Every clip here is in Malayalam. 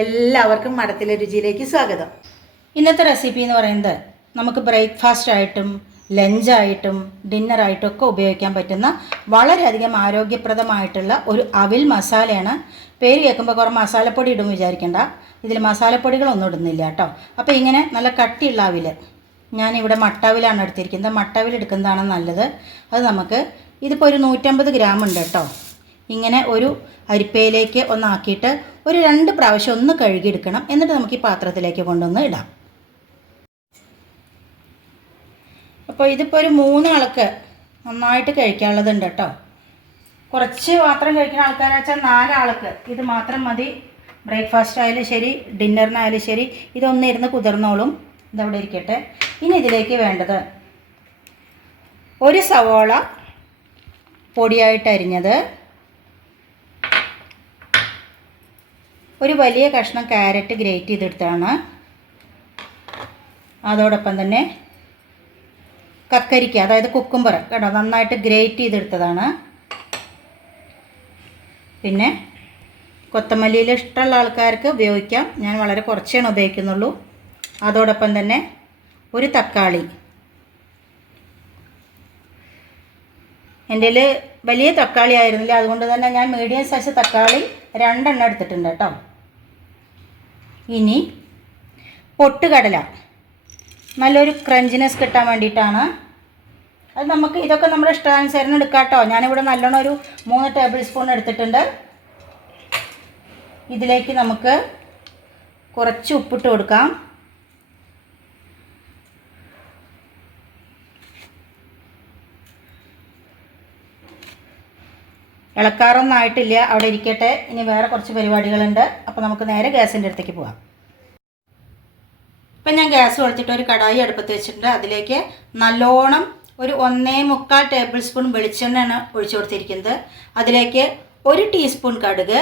എല്ലാവർക്കും മഠത്തിലെ രുചിയിലേക്ക് സ്വാഗതം. ഇന്നത്തെ റെസിപ്പി എന്ന് പറയുന്നത് നമുക്ക് ബ്രേക്ക്ഫാസ്റ്റ് ആയിട്ടും ലഞ്ചായിട്ടും ഡിന്നറായിട്ടും ഒക്കെ ഉപയോഗിക്കാൻ പറ്റുന്ന വളരെയധികം ആരോഗ്യപ്രദമായിട്ടുള്ള ഒരു അവിൽ മസാലയാണ്. പേര് കേൾക്കുമ്പോൾ കുറേ മസാലപ്പൊടി ഇടും വിചാരിക്കേണ്ട, ഇതിൽ മസാലപ്പൊടികളൊന്നും ഇടുന്നില്ല കേട്ടോ. അപ്പോൾ ഇങ്ങനെ നല്ല കട്ടിയുള്ള അവിൽ, ഞാനിവിടെ മട്ടവിലാണ് എടുത്തിരിക്കുന്നത്. മട്ടവിൽ എടുക്കുന്നതാണ് നല്ലത്. അത് നമുക്ക് ഇതിപ്പോൾ ഒരു 150 ഗ്രാം ഉണ്ട് കേട്ടോ. ഇങ്ങനെ ഒരു അരിപ്പയിലേക്ക് ഒന്നാക്കിയിട്ട് ഒരു 2 പ്രാവശ്യം ഒന്ന് കഴുകിയെടുക്കണം. എന്നിട്ട് നമുക്ക് ഈ പാത്രത്തിലേക്ക് കൊണ്ടുവന്ന് ഇടാം. അപ്പോൾ ഇതിപ്പോൾ ഒരു 3 ആൾക്ക് നന്നായിട്ട് കഴിക്കാനുള്ളതുണ്ട് കേട്ടോ. കുറച്ച് മാത്രം കഴിക്കുന്ന ആൾക്കാരെന്ന് വെച്ചാൽ 4 ആൾക്ക് ഇത് മാത്രം മതി. ബ്രേക്ക്ഫാസ്റ്റ് ആയാലും ശരി, ഡിന്നറിനായാലും ശരി, ഇതൊന്ന് ഇരുന്ന് കുതിർന്നോളും. ഇതവിടെ ഇരിക്കട്ടെ. ഇനി ഇതിലേക്ക് വേണ്ടത് ഒരു സവോള പൊടിയായിട്ട് അരിഞ്ഞത്, ഒരു വലിയ കഷ്ണം ക്യാരറ്റ് ഗ്രേറ്റ് ചെയ്തെടുത്താണ്, അതോടൊപ്പം തന്നെ കക്കരിക്ക അതായത് കുക്കുംബർ കേട്ടോ നന്നായിട്ട് ഗ്രേറ്റ് ചെയ്തെടുത്തതാണ്. പിന്നെ കൊത്തമല്ലിയിൽ ഇഷ്ടമുള്ള ആൾക്കാർക്ക് ഉപയോഗിക്കാം, ഞാൻ വളരെ കുറച്ചാണ് ഉപയോഗിക്കുന്നുള്ളൂ. അതോടൊപ്പം തന്നെ ഒരു തക്കാളി, എൻ്റെ കയ്യിൽ വലിയ തക്കാളി ആയിരുന്നില്ല, അതുകൊണ്ട് തന്നെ ഞാൻ മീഡിയം സൈസ് തക്കാളി 2 എണ്ണം എടുത്തിട്ടുണ്ട് കേട്ടോ. ഇനി പൊട്ടുകടല, നല്ലൊരു ക്രഞ്ചിനെസ് കിട്ടാൻ വേണ്ടിയിട്ടാണ്. അത് നമുക്ക് ഇതൊക്കെ നമ്മുടെ ഇഷ്ടാനുസരണം എടുക്കാം കേട്ടോ. ഞാനിവിടെ നല്ലോണം ഒരു 3 ടേബിൾ സ്പൂൺ എടുത്തിട്ടുണ്ട്. ഇതിലേക്ക് നമുക്ക് കുറച്ച് ഉപ്പിട്ട് കൊടുക്കാം. ഇളക്കാറൊന്നും ആയിട്ടില്ല, അവിടെ ഇരിക്കട്ടെ. ഇനി വേറെ കുറച്ച് പരിപാടികളുണ്ട്. അപ്പോൾ നമുക്ക് നേരെ ഗ്യാസിൻ്റെ അടുത്തേക്ക് പോകാം. ഇപ്പം ഞാൻ ഗ്യാസ് കൊടുത്തിട്ട് ഒരു കടായി അടുപ്പത്ത് വെച്ചിട്ടുണ്ട്. അതിലേക്ക് നല്ലോണം ഒരു 1.25 ടേബിൾ സ്പൂൺ വെളിച്ചെണ്ണയാണ് ഒഴിച്ചു കൊടുത്തിരിക്കുന്നത്. അതിലേക്ക് 1 ടീസ്പൂൺ കടുക്,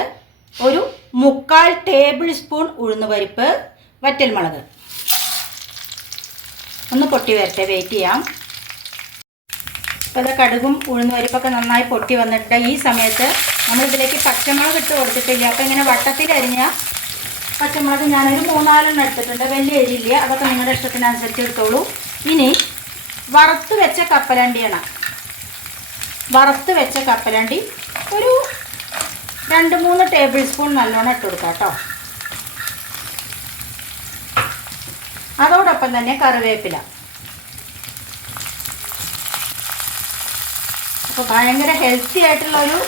ഒരു 3/4 ടേബിൾ സ്പൂൺ ഉഴുന്നുപരിപ്പ്, വറ്റൽമുളക്. ഒന്ന് പൊട്ടി വരട്ടെ, വെയിറ്റ് ചെയ്യാം. അപ്പോൾ അത് കടുകും ഉഴുന്നുപരിപ്പൊക്കെ നന്നായി പൊട്ടി വന്നിട്ട് ഈ സമയത്ത് നമ്മളിതിലേക്ക് പച്ചമുളക് ഇട്ട് കൊടുത്തിട്ടില്ല. അപ്പോൾ ഇങ്ങനെ വട്ടത്തിലരിഞ്ഞ പച്ചമുളക് ഞാനൊരു 3-4 എടുത്തിട്ടുണ്ട്. വലിയ എരിയില്ല, അതൊക്കെ നിങ്ങളുടെ ഇഷ്ടത്തിനനുസരിച്ച് എടുത്തോളൂ. ഇനി വറുത്ത് വെച്ച കപ്പലണ്ടിയാണ്. വറുത്ത് വെച്ച കപ്പലണ്ടി ഒരു 2-3 ടേബിൾ സ്പൂൺ നല്ലോണം ഇട്ട് കൊടുക്കാം കേട്ടോ. അതോടൊപ്പം തന്നെ കറിവേപ്പില. അപ്പോൾ ഭയങ്കര ഹെൽത്തി ആയിട്ടുള്ളൊരു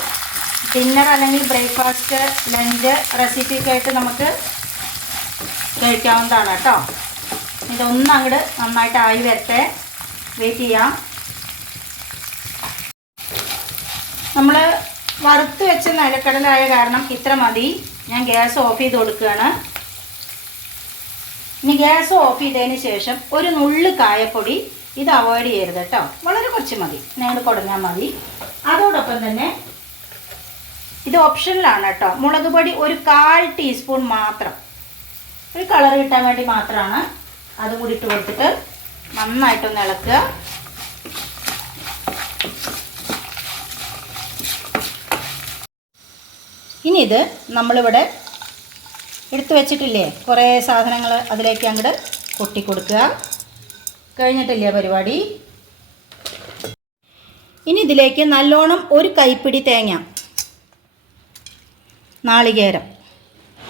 ഡിന്നർ അല്ലെങ്കിൽ ബ്രേക്ക്ഫാസ്റ്റ് ലഞ്ച് റെസിപ്പിയൊക്കെ ആയിട്ട് നമുക്ക് കഴിക്കാവുന്നതാണ് കേട്ടോ. ഇതൊന്നും അങ്ങോട്ട് നന്നായിട്ട് ആയി വരട്ടെ, വെയിറ്റ് ചെയ്യാം. നമ്മൾ വറുത്ത് വെച്ച നിലക്കടലായ കാരണം ഇത്ര മതി. ഞാൻ ഗ്യാസ് ഓഫ് ചെയ്ത് കൊടുക്കുകയാണ്. ഇനി ഗ്യാസ് ഓഫ് ചെയ്തതിന് ശേഷം ഒരു നുള്ളു കായപ്പൊടി, ഇത് അവോയ്ഡ് ചെയ്യരുത് കേട്ടോ, വളരെ കുറച്ച് മതി, നിങ്ങൾ കുടഞ്ഞാൽ മതി. അതോടൊപ്പം തന്നെ ഇത് ഓപ്ഷനിലാണ് കേട്ടോ, മുളക് പൊടി ഒരു 1/4 ടീസ്പൂൺ മാത്രം, ഒരു കളർ കിട്ടാൻ വേണ്ടി മാത്രമാണ്. അതും കൂടി ഇട്ട് കൊടുത്തിട്ട് നന്നായിട്ടൊന്ന് ഇളക്കുക. ഇനി ഇത് നമ്മളിവിടെ എടുത്തു വെച്ചിട്ടില്ലേ കുറേ സാധനങ്ങൾ, അതിലേക്ക് അങ്ങോട്ട് കൊട്ടി കൊടുക്കുക. കഴിഞ്ഞിട്ടില്ല പരിപാടി. ഇനി ഇതിലേക്ക് നല്ലോണം ഒരു കൈപ്പിടി തേങ്ങ, നാളികേരം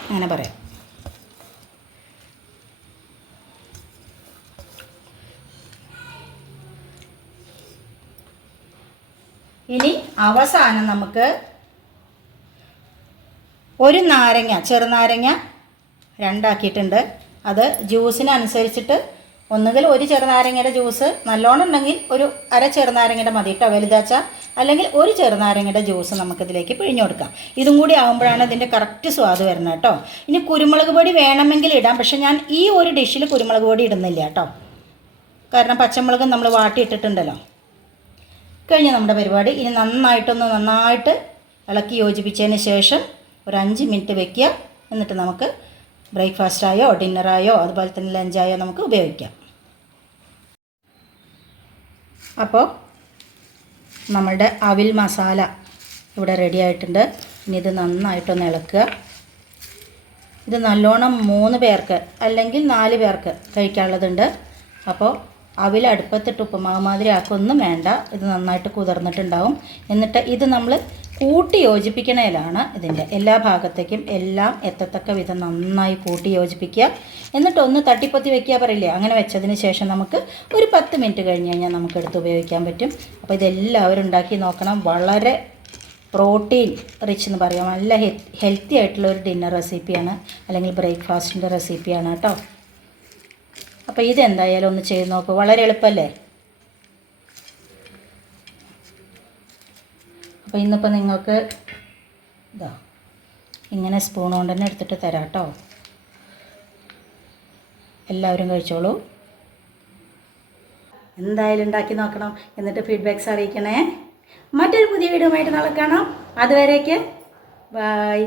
അങ്ങനെ പറയാം, ഇനി അവസാനം നമുക്ക് ഒരു നാരങ്ങ, ചെറുനാരങ്ങ 2 ആക്കിയിട്ടുണ്ട്. അത് ജ്യൂസിനനുസരിച്ചിട്ട് ഒന്നുകിൽ ഒരു ചെറുനാരങ്ങയുടെ ജ്യൂസ് നല്ലോണം ഉണ്ടെങ്കിൽ ഒരു അര ചെറുനാരങ്ങയുടെ മതി കേട്ടോ, വലുതാച്ച. അല്ലെങ്കിൽ ഒരു ചെറുനാരങ്ങയുടെ ജ്യൂസ് നമുക്കിതിലേക്ക് പിഴിഞ്ഞു കൊടുക്കാം. ഇതും കൂടി ആകുമ്പോഴാണ് ഇതിൻ്റെ കറക്റ്റ് സ്വാദ് വരുന്നത് കേട്ടോ. ഇനി കുരുമുളക് പൊടി വേണമെങ്കിൽ ഇടാം, പക്ഷേ ഞാൻ ഈ ഒരു ഡിഷിൽ കുരുമുളക് പൊടി ഇടുന്നില്ല കേട്ടോ, കാരണം പച്ചമുളക് നമ്മൾ വാട്ടിയിട്ടിട്ടുണ്ടല്ലോ. കഴിഞ്ഞ നമ്മുടെ പരിപാടി. ഇനി നന്നായിട്ട് ഇളക്കി യോജിപ്പിച്ചതിന് ശേഷം ഒരു 5 മിനിറ്റ് വയ്ക്കുക. എന്നിട്ട് നമുക്ക് ബ്രേക്ക്ഫാസ്റ്റായോ ഡിന്നറായോ അതുപോലെ തന്നെ ലഞ്ചായോ നമുക്ക് ഉപയോഗിക്കാം. അപ്പോൾ നമ്മളുടെ അവിൽ മസാല ഇവിടെ റെഡി ആയിട്ടുണ്ട്. ഇനി ഇത് നന്നായിട്ടൊന്ന് ഇളക്കുക. ഇത് നല്ലോണം 3 പേർക്ക് അല്ലെങ്കിൽ 4 പേർക്ക് കഴിക്കാനുള്ളതുണ്ട്. അപ്പോൾ അവിൽ അടുപ്പത്തിട്ട് ഉപ്പുമാവ് മാതിരി ആക്കൊന്നും വേണ്ട. ഇത് നന്നായിട്ട് കുതിർന്നിട്ടുണ്ടാവും. എന്നിട്ട് ഇത് നമ്മൾ കൂട്ടി യോജിപ്പിക്കണേലാണ് ഇതിൻ്റെ എല്ലാ ഭാഗത്തേക്കും എല്ലാം എത്തത്തക്ക വിധം നന്നായി കൂട്ടി യോജിപ്പിക്കുക. എന്നിട്ട് ഒന്ന് തട്ടിപ്പൊത്തി വെക്കുക പറയില്ലേ, അങ്ങനെ വെച്ചതിന് ശേഷം നമുക്ക് ഒരു 10 മിനിറ്റ് കഴിഞ്ഞ് കഴിഞ്ഞാൽ നമുക്ക് എടുത്ത് ഉപയോഗിക്കാൻ പറ്റും. അപ്പോൾ ഇതെല്ലാവരും ഉണ്ടാക്കി നോക്കണം. വളരെ പ്രോട്ടീൻ റിച്ച് എന്ന് പറയാം, നല്ല ഹെൽത്തി ആയിട്ടുള്ള ഒരു ഡിന്നർ റെസിപ്പിയാണ്, അല്ലെങ്കിൽ ബ്രേക്ക്ഫാസ്റ്റിൻ്റെ റെസിപ്പിയാണ് കേട്ടോ. അപ്പോൾ ഇതെന്തായാലും ഒന്ന് ചെയ്ത് നോക്കൂ, വളരെ എളുപ്പമല്ലേ. അപ്പോൾ ഇന്നിപ്പോൾ നിങ്ങൾക്ക് ഇതാ ഇങ്ങനെ സ്പൂൺ കൊണ്ട് തന്നെ എടുത്തിട്ട് തരാം കേട്ടോ. എല്ലാവരും കഴിച്ചോളൂ. എന്തായാലും ഉണ്ടാക്കി നോക്കണം, എന്നിട്ട് ഫീഡ്ബാക്ക്സ് അറിയിക്കണേ. മറ്റൊരു പുതിയ വീഡിയോ ആയിട്ട് നാളെ കാണാം. അതുവരേക്ക് ബൈ.